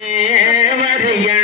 மரியா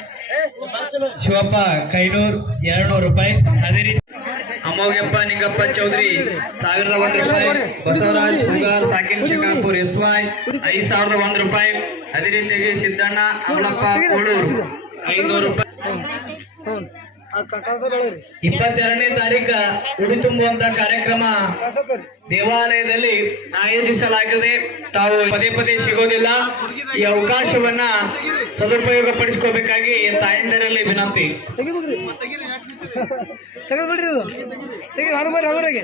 ಶಿವಪ್ಪ ಕೈನೂರು ಎರಡ್ನೂರು ರೂಪಾಯಿ. ಅದೇ ರೀತಿ ಅಮೋಘಪ್ಪ ನಿಂಗಪ್ಪ ಚೌಧರಿ ಸಾವಿರದ ಒಂದ್ ರೂಪಾಯಿ. ಬಸವರಾಜ್ ಹುಡುಗಾರ್ ಸಾಕಿನ್ ಶಿಕಾಪುರ್ ಎಸ್ ವೈ ಐದ್ ಸಾವಿರದ ಒಂದ್ ರೂಪಾಯಿ. ಅದೇ ರೀತಿಯಾಗಿ ಸಿದ್ದಣ್ಣ ಅಮಲಪ್ಪ ಕೋಳೂರು ಐನೂರು ರೂಪಾಯಿ. ಇಪ್ಪತ್ತೆರಡನೇ ತಾರೀಕ ಉಡಿ ತುಂಬುವಂತ ಕಾರ್ಯಕ್ರಮ ದೇವಾಲಯದಲ್ಲಿ ಆಯೋಜಿಸಲಾಗಿದೆ ತಾವು ಪದೇ ಪದೇ ಸಿಗೋದಿಲ್ಲ. ಈ ಅವಕಾಶವನ್ನ ಸದುಪಯೋಗ ಪಡಿಸ್ಕೋಬೇಕಾಗಿ ತಾಯಂದಿರಲ್ಲಿ ವಿನಂತಿ. ತೆಗೆದು ಬಿಡ್ರಿ ಅವರಿಗೆ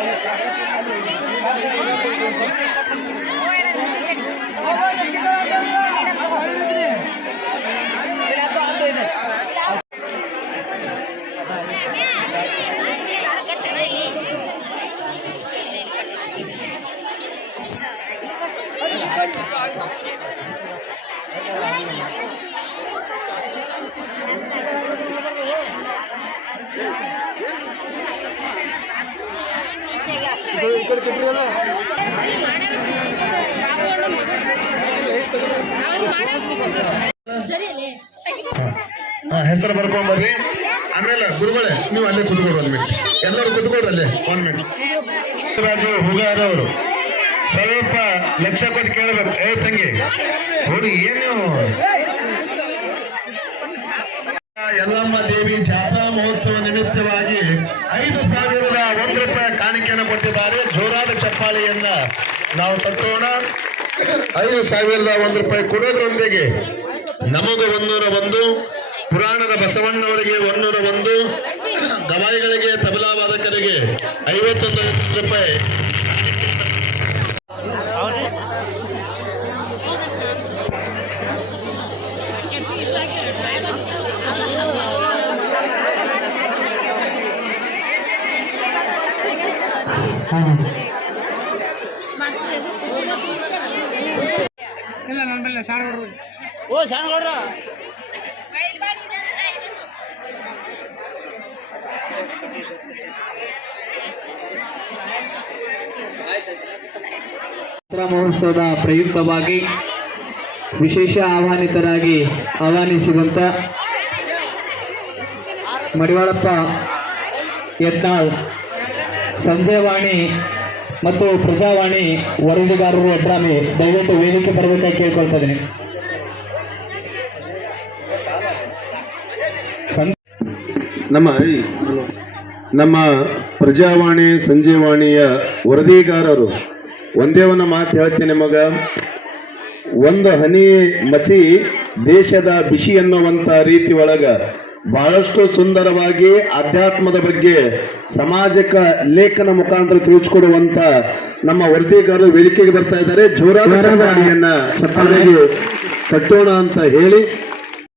¡Gracias! ಹೆಸರು ಬರ್ಕೊಂಡ್ ಬರ್ರಿ ಆಮೇಲೆ ಗುರುಗಳೇ, ನೀವು ಅಲ್ಲೇ ಕುತ್ಕೊಡ್ರಿ ಒಂದ್ ಮಿನಿಟ್ ಎಲ್ಲರೂ ಕುತ್ಕೊಡ್ರಿ ಅಲ್ಲೇ, ಒಂದ್ ಮಿನಿಟ್ ರಾಜು ಹುಗಾರ ಅವರು ಸ್ವಲ್ಪ ಲಕ್ಷ ಕೊಟ್ಟು ಕೇಳಬೇಕು. ಏ, ತಂಗಿ. ನೋಡಿ ಏನು ಎಲ್ಲಮ್ಮ ದೇವಿ ಜಾತ್ರಾ ಮಹೋತ್ಸವ ನಿಮಿತ್ತವಾಗಿ ಐದು ಸಾವಿರದ ಒಂದು ರೂಪಾಯಿ ಕಾಣಿಕೆಯನ್ನು ಕೊಟ್ಟಿದ್ದಾರೆ. ಜೋರಾದ ಚಪ್ಪಾಳೆಯನ್ನ ನಾವು ತಟ್ಟೋಣ ಐದು ಸಾವಿರದ ಒಂದು ರೂಪಾಯಿ ಕೊಡೋದ್ರೊಂದಿಗೆ ನಮಗ ಒಂದೂರ ಒಂದು, ಪುರಾಣದ ಬಸವಣ್ಣವರಿಗೆ ಒಂದೂರ ಒಂದು, ಗವಾಯಿಗಳಿಗೆ, ತಬಲಾ ವಾದಕರಿಗೆ ಐವತ್ತೊಂದು ರೂಪಾಯಿ. ಜಾತ್ರಾ ಮಹೋತ್ಸವದ ಪ್ರಯುಕ್ತವಾಗಿ ವಿಶೇಷ ಆಹ್ವಾನಿತರಾಗಿ ಆಹ್ವಾನಿಸಿದಂತ ಮಡಿವಾಳಪ್ಪ ಯತ್ನಾಳ್ ಸಂಜಯವಾಣಿ ಮತ್ತು ಪ್ರಜಾವಾಣಿ ವರದಿಗಾರರು ಅಭ್ರಾಮಿ ದಯವಿಟ್ಟು ವೇದಿಕೆ ಬರಬೇಕಾಗಿ ಕೇಳ್ಕೊಳ್ತಾ ನಮ್ಮ ನಮ್ಮ ಪ್ರಜಾವಾಣಿ ಸಂಜೀವಾಣಿಯ ವರದಿಗಾರರು, ಒಂದೇ ಒಂದು ಮಾತು ಹೇಳ್ತೀನಿ ಮಗ. ಒಂದು ಹನಿ ಮಸಿ ದೇಶದ ಬಿಸಿ ಅನ್ನುವಂತ ರೀತಿ ಒಳಗ ಬಹಳಷ್ಟು ಸುಂದರವಾಗಿ ಅಧ್ಯಾತ್ಮದ ಬಗ್ಗೆ ಸಮಾಜಕ ಲೇಖನ ಮುಖಾಂತರ ತಿಳಿಸಿಕೊಡುವಂತ ನಮ್ಮ ವರದಿಗಾರರು ವೇದಿಕೆಗೆ ಬರ್ತಾ ಇದ್ದಾರೆ. ಜೋರಾದ ಚಪ್ಪಾಳೆಗೆ ಕಟ್ಟೋಣ ಅಂತ ಹೇಳಿ